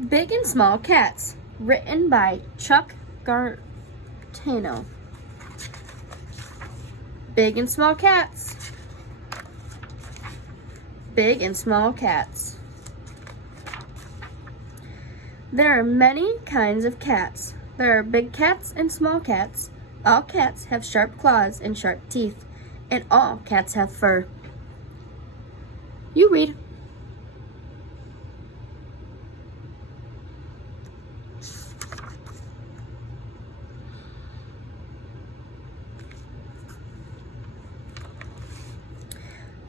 Big and Small Cats, written by Chuck Gartano. Big and Small Cats. Big and Small Cats. There are many kinds of cats. There are big cats and small cats. All cats have sharp claws and sharp teeth, and all cats have fur. You read.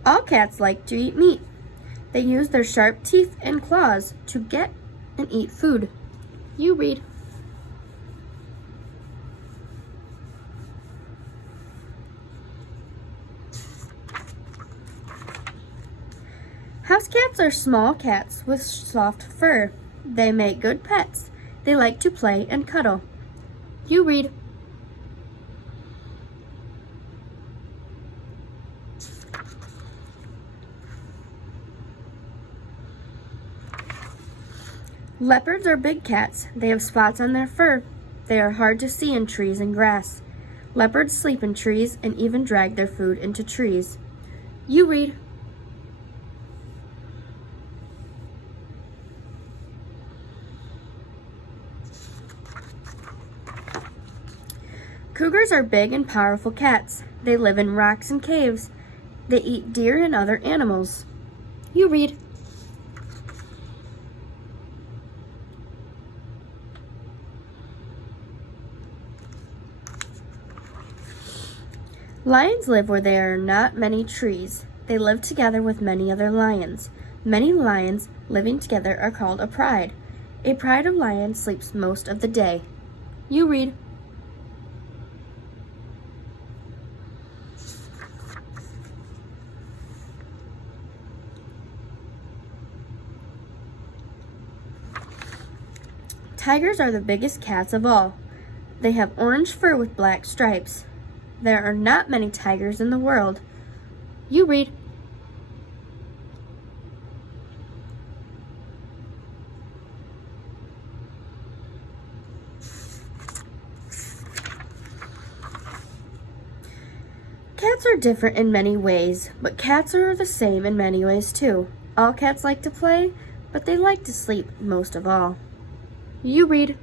All cats like to eat meat. They use their sharp teeth and claws to get and eat food. You read. House cats are small cats with soft fur. They make good pets. They like to play and cuddle. You read. Leopards are big cats. They have spots on their fur. They are hard to see in trees and grass. Leopards sleep in trees and even drag their food into trees. You read. Cougars are big and powerful cats. They live in rocks and caves. They eat deer and other animals. You read. Lions live where there are not many trees. They live together with many other lions. Many lions living together are called a pride. A pride of lions sleeps most of the day. You read. Tigers are the biggest cats of all. They have orange fur with black stripes. There are not many tigers in the world. You read. Cats are different in many ways, but cats are the same in many ways too. All cats like to play, but they like to sleep most of all. You read.